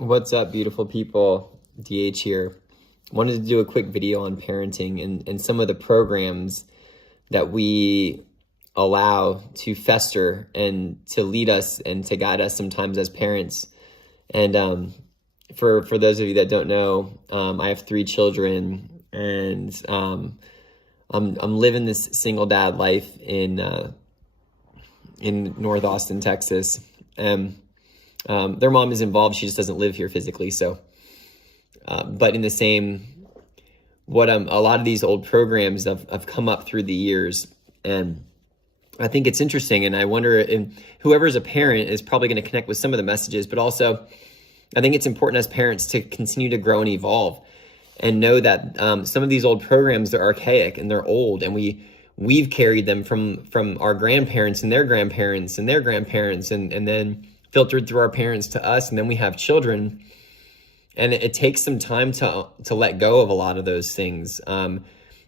What's up, beautiful people? DH here. Wanted to do a quick video on parenting and some of the programs that we allow to fester and to lead us and to guide us sometimes as parents. And for those of you that don't know, I have 3 children, and I'm living this single dad life in North Austin, Texas. Their mom is involved. She just doesn't live here physically. So, but in the same, a lot of these old programs have come up through the years, and I think it's interesting. And I wonder, and whoever's a parent is probably going to connect with some of the messages, but also I think it's important as parents to continue to grow and evolve and know that some of these old programs, they're archaic and they're old, and we've carried them from our grandparents and their grandparents and their grandparents, and then filtered through our parents to us, and then we have children, and it takes some time to let go of a lot of those things. And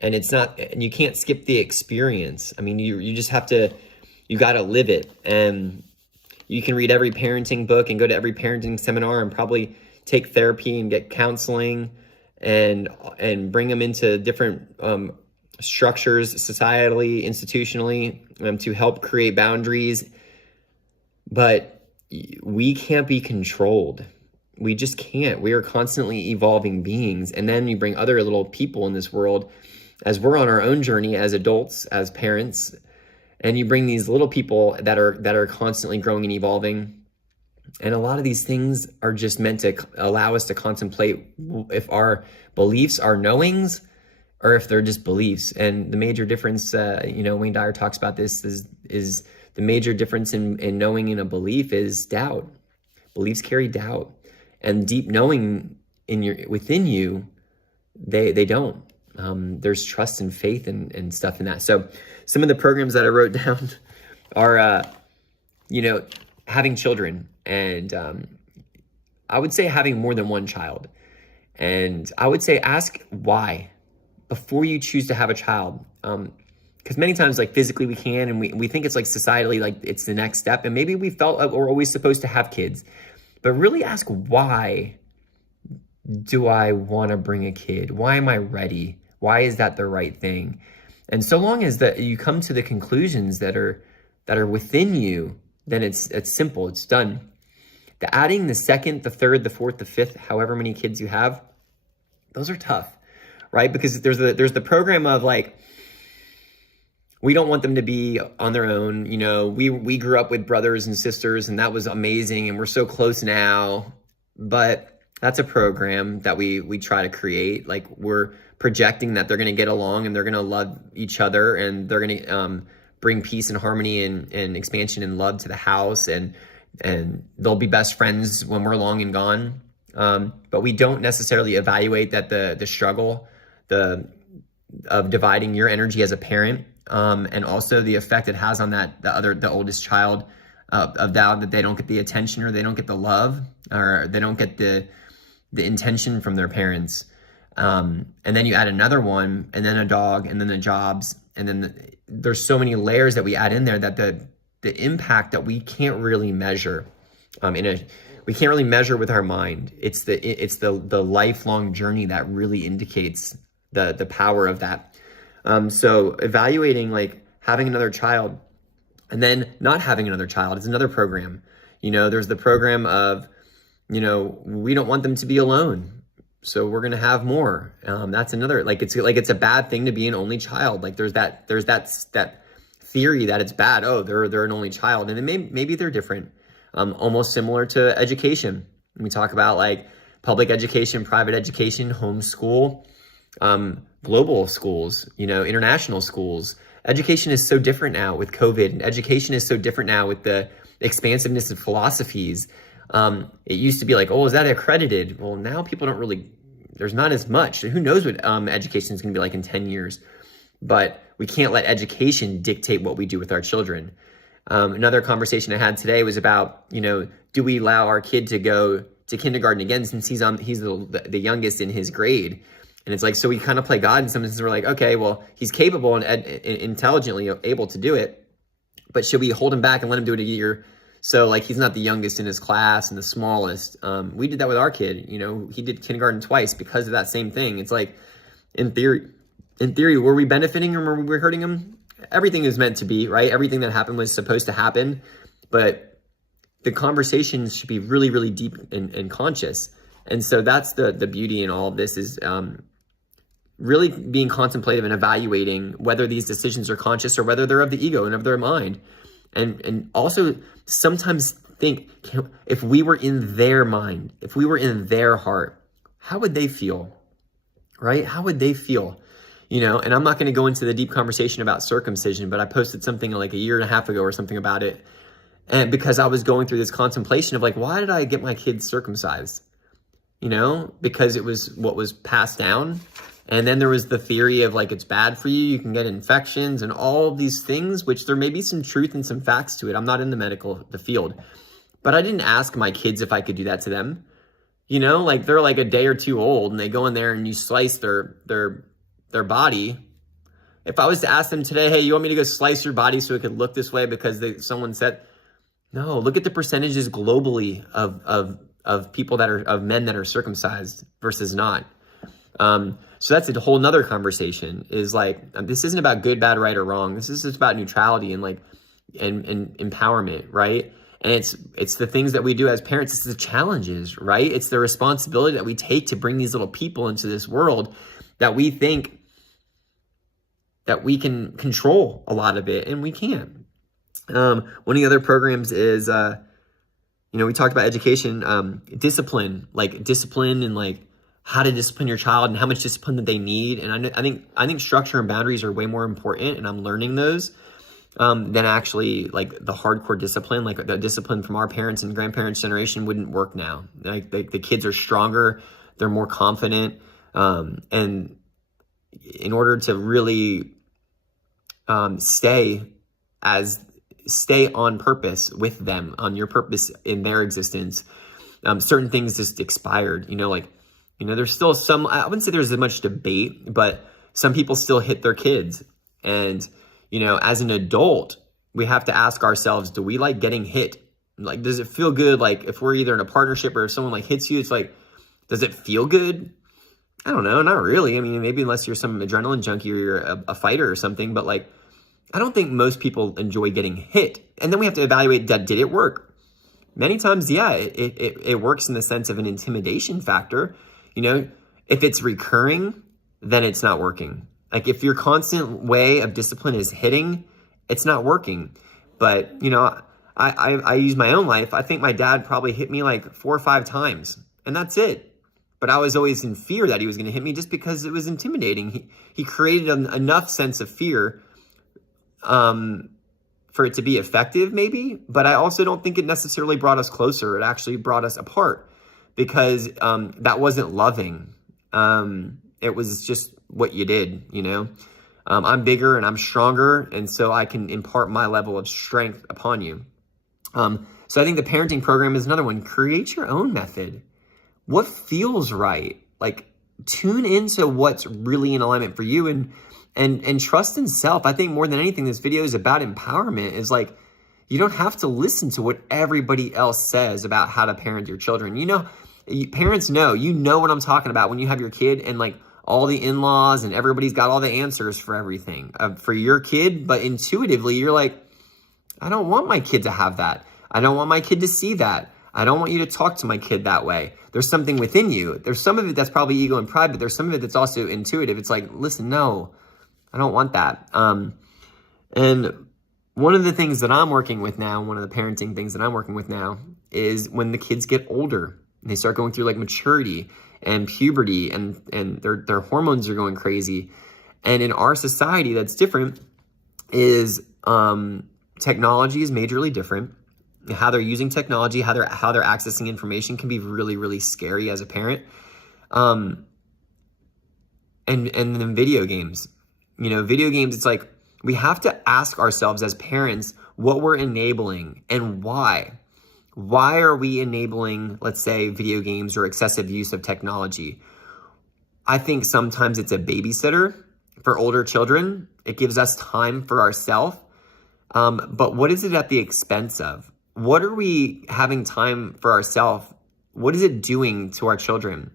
it's not, and you can't skip the experience. I mean, you just have to, you got to live it. And you can read every parenting book and go to every parenting seminar and probably take therapy and get counseling and bring them into different structures, societally, institutionally, to help create boundaries. But we can't be controlled. We just can't. We are constantly evolving beings. And then you bring other little people in this world as we're on our own journey as adults, as parents, and you bring these little people that are constantly growing and evolving. And a lot of these things are just meant to allow us to contemplate if our beliefs are knowings or if they're just beliefs. And the major difference, Wayne Dyer talks about this, is the major difference in knowing and a belief is doubt. Beliefs carry doubt, and deep knowing within you, they don't. There's trust and faith and stuff in that. So some of the programs that I wrote down are, having children, and I would say having more than one child. And I would say ask why before you choose to have a child. Because many times, like, physically we can, and we think it's like societally, like it's the next step. And maybe we felt like we're always supposed to have kids, but really ask, why do I want to bring a kid? Why am I ready? Why is that the right thing? And so long as that you come to the conclusions that are within you, then it's simple, it's done. The adding the second, the third, the fourth, the fifth, however many kids you have, those are tough, right? Because there's the program of like, we don't want them to be on their own. We grew up with brothers and sisters, and that was amazing, and we're so close now. But that's a program that we try to create. Like, we're projecting that they're going to get along and they're going to love each other, and they're going to bring peace and harmony and expansion and love to the house, and they'll be best friends when we're long and gone. But we don't necessarily evaluate that the struggle of dividing your energy as a parent, and also the effect it has on the oldest child, of that they don't get the attention, or they don't get the love, or they don't get the intention from their parents. And then you add another one, and then a dog, and then the jobs, and then there's so many layers that we add in there that the impact that we can't really measure, we can't really measure with our mind. It's the lifelong journey that really indicates the power of that. So evaluating, like, having another child and then not having another child is another program. There's the program of, we don't want them to be alone, so we're going to have more. That's another, it's a bad thing to be an only child. Like, there's that theory that it's bad. Oh, they're an only child. And then maybe they're different. Almost similar to education. We talk about, like, public education, private education, homeschool, global schools, international schools. Education is so different now with COVID, and education is so different now with the expansiveness of philosophies. It used to be like, oh, is that accredited? Well, now people don't really, there's not as much. Who knows what education is going to be like in 10 years, but we can't let education dictate what we do with our children. Another conversation I had today was about, do we allow our kid to go to kindergarten again, since he's the youngest in his grade? And it's like, so we kind of play God in some sense. We're like, okay, well, he's capable and intelligently able to do it, but should we hold him back and let him do it a year So like he's not the youngest in his class and the smallest. We did that with our kid. He did kindergarten twice because of that same thing. It's like, in theory, were we benefiting him or were we hurting him? Everything is meant to be, right? Everything that happened was supposed to happen, but the conversation should be really, really deep and conscious. And so that's the beauty in all of this, is really being contemplative and evaluating whether these decisions are conscious or whether they're of the ego and of their mind. And also sometimes think, if we were in their mind, if we were in their heart, how would they feel, right? How would they feel? And I'm not going to go into the deep conversation about circumcision, but I posted something like a year and a half ago or something about it. And because I was going through this contemplation of like, why did I get my kids circumcised? Because it was what was passed down. And then there was the theory of like, it's bad for you. You can get infections and all of these things, which there may be some truth and some facts to it. I'm not in the field, but I didn't ask my kids if I could do that to them. Like they're like a day or two old and they go in there and you slice their body. If I was to ask them today, hey, you want me to go slice your body so it could look this way because someone said, no, look at the percentages globally of people of men that are circumcised versus not. So that's a whole nother conversation, is like, this isn't about good, bad, right, or wrong. This is just about neutrality and like, and empowerment, right? And it's the things that we do as parents. It's the challenges, right? It's the responsibility that we take to bring these little people into this world that we think that we can control a lot of it, and we can't. One of the other programs is, we talked about education, discipline and like how to discipline your child and how much discipline that they need. And I think structure and boundaries are way more important, and I'm learning those than actually like the hardcore discipline. Like the discipline from our parents and grandparents' generation wouldn't work now. Like the kids are stronger, they're more confident, and in order to really stay on purpose with them, on your purpose in their existence, certain things just expired. There's still some, I wouldn't say there's as much debate, but some people still hit their kids. And, as an adult, we have to ask ourselves, do we like getting hit? Like, does it feel good? Like if we're either in a partnership or if someone like hits you, it's like, does it feel good? I don't know. Not really. I mean, maybe unless you're some adrenaline junkie or you're a fighter or something, but like, I don't think most people enjoy getting hit. And then we have to evaluate that. Did it work? Many times, yeah, it works in the sense of an intimidation factor. If it's recurring, then it's not working. Like if your constant way of discipline is hitting, it's not working. But, I use my own life. I think my dad probably hit me like 4 or 5 times, and that's it. But I was always in fear that he was going to hit me just because it was intimidating. He created enough sense of fear for it to be effective, maybe. But I also don't think it necessarily brought us closer. It actually brought us apart, because that wasn't loving. It was just what you did, I'm bigger and I'm stronger, and so I can impart my level of strength upon you. So I think the parenting program is another one. Create your own method. What feels right? Like, tune into what's really in alignment for you, and trust in self. I think more than anything, this video is about empowerment. Is like, you don't have to listen to what everybody else says about how to parent your children. Parents know, what I'm talking about when you have your kid and like all the in-laws and everybody's got all the answers for everything for your kid. But intuitively, you're like, I don't want my kid to have that. I don't want my kid to see that. I don't want you to talk to my kid that way. There's something within you. There's some of it that's probably ego and pride, but there's some of it that's also intuitive. It's like, listen, no, I don't want that. And one of the things that I'm working with now, one of the parenting things that I'm working with now, is when the kids get older and they start going through like maturity and puberty, and their hormones are going crazy. And in our society, that's different, is technology is majorly different. How they're using technology, how they're accessing information can be really, really scary as a parent. And then video games, it's like, we have to ask ourselves as parents what we're enabling and why. Why are we enabling, let's say, video games or excessive use of technology? I think sometimes it's a babysitter for older children. It gives us time for ourselves. But what is it at the expense of? what are we having time for ourselves? What is it doing to our children?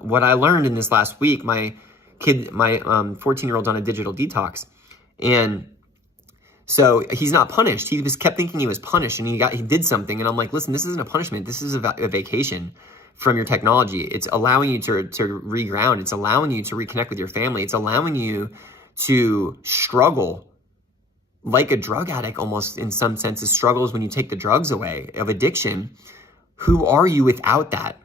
What I learned in this last week, my 14-year-old's on a digital detox, and so he's not punished. He kept thinking he was punished, and he did something, and I'm like, listen, this isn't a punishment. This is a vacation from your technology. It's allowing you to reground. It's allowing you to reconnect with your family. It's allowing you to struggle like a drug addict, almost in some senses struggles when you take the drugs away of addiction. Who are you without that?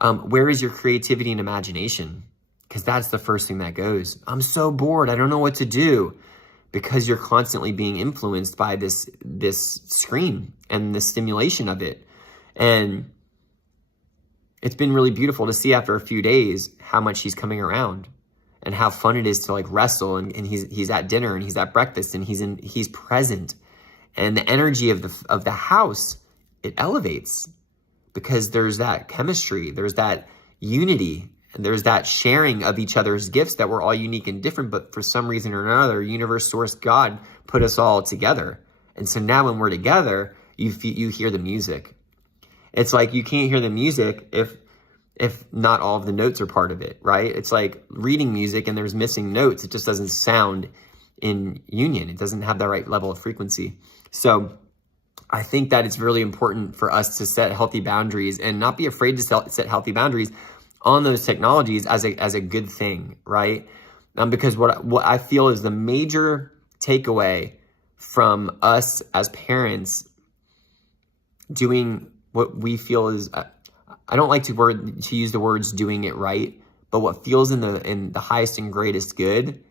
Where is your creativity and imagination? Because that's the first thing that goes. I'm so bored. I don't know what to do. Because you're constantly being influenced by this screen and the stimulation of it. And it's been really beautiful to see after a few days how much he's coming around and how fun it is to like wrestle, and he's at dinner and he's at breakfast and he's present. And the energy of the house, it elevates because there's that chemistry, there's that unity, and there's that sharing of each other's gifts that we're all unique and different, but for some reason or another, universe, source, God put us all together. And so now when we're together, you hear the music. It's like you can't hear the music if not all of the notes are part of it, right? It's like reading music and there's missing notes. It just doesn't sound in union. It doesn't have the right level of frequency. So I think that it's really important for us to set healthy boundaries and not be afraid to set healthy boundaries on those technologies as a good thing, right? Because what I feel is the major takeaway from us as parents doing what we feel is, I don't like to use the words doing it right, but what feels in the highest and greatest good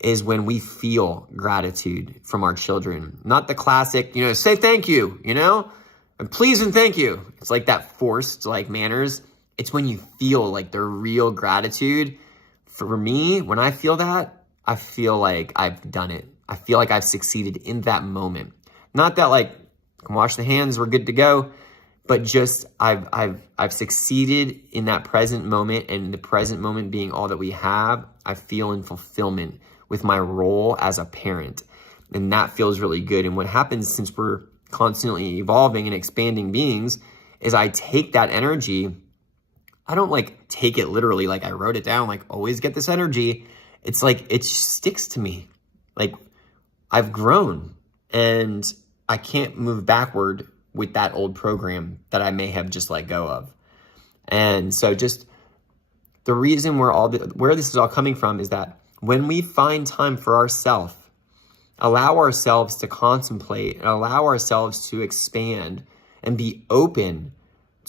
is when we feel gratitude from our children. Not the classic, say thank you, and please and thank you. It's like that forced like manners. It's when you feel like the real gratitude. For me, when I feel that, I feel like I've done it. I feel like I've succeeded in that moment. Not that like, can wash the hands, we're good to go, but just I've succeeded in that present moment, and the present moment being all that we have, I feel in fulfillment with my role as a parent. And that feels really good. And what happens, since we're constantly evolving and expanding beings, is I take that energy. I don't like take it literally, like I wrote it down, like always get this energy. It's like, it sticks to me. Like I've grown and I can't move backward with that old program that I may have just let go of. And so just the reason where this is all coming from is that when we find time for ourselves, allow ourselves to contemplate and allow ourselves to expand and be open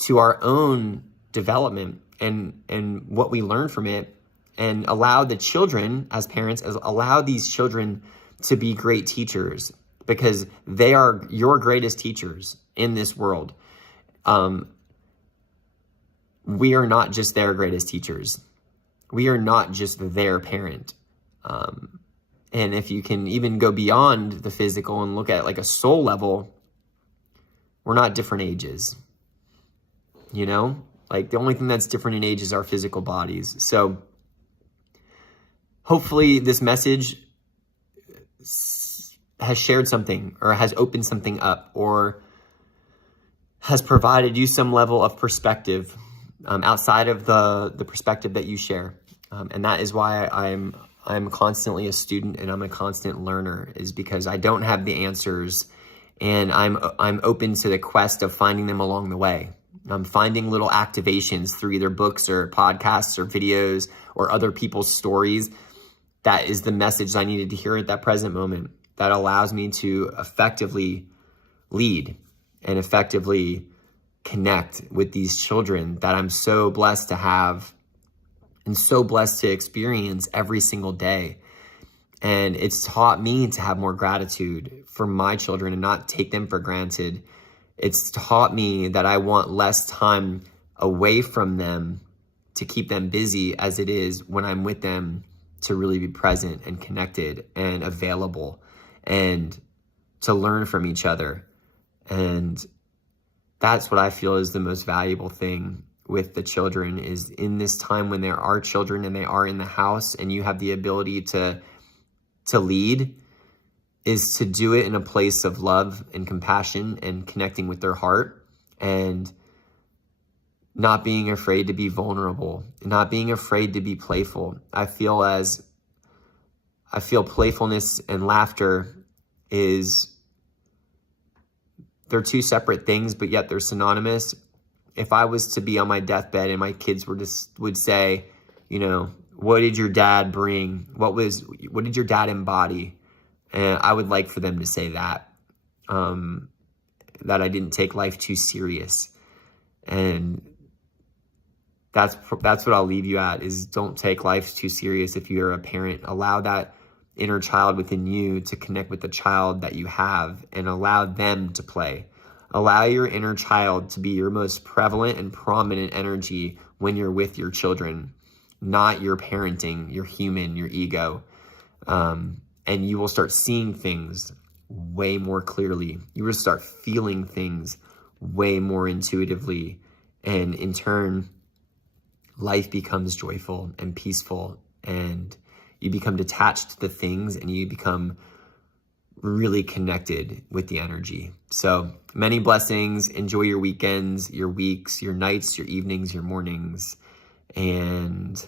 to our own development and what we learn from it, and allow the children as parents, allow these children to be great teachers, because they are your greatest teachers in this world. We are not just their greatest teachers. We are not just their parent. And if you can even go beyond the physical and look at like a soul level, we're not different ages, Like the only thing that's different in age is our physical bodies. So hopefully this message has shared something, or has opened something up, or has provided you some level of perspective outside of the perspective that you share. And that is why I'm constantly a student and I'm a constant learner, is because I don't have the answers, and I'm open to the quest of finding them along the way. I'm finding little activations through either books or podcasts or videos or other people's stories. That is the message I needed to hear at that present moment, that allows me to effectively lead and effectively connect with these children that I'm so blessed to have and so blessed to experience every single day. And it's taught me to have more gratitude for my children and not take them for granted. It's taught me that I want less time away from them to keep them busy as it is when I'm with them to really be present and connected and available and to learn from each other. And that's what I feel is the most valuable thing with the children, is in this time when there are children and they are in the house and you have the ability to lead, is to do it in a place of love and compassion and connecting with their heart, and not being afraid to be vulnerable, not being afraid to be playful. I feel playfulness and laughter they're two separate things, but yet they're synonymous. If I was to be on my deathbed and my kids would say, what did your dad bring? What did your dad embody? And I would like for them to say that I didn't take life too serious. And that's what I'll leave you at, is don't take life too serious. If you're a parent, allow that inner child within you to connect with the child that you have and allow them to play. Allow your inner child to be your most prevalent and prominent energy when you're with your children, not your parenting, your human, your ego. And you will start seeing things way more clearly. You will start feeling things way more intuitively. And in turn, life becomes joyful and peaceful, and you become detached to the things, and you become really connected with the energy. So many blessings. Enjoy your weekends, your weeks, your nights, your evenings, your mornings, and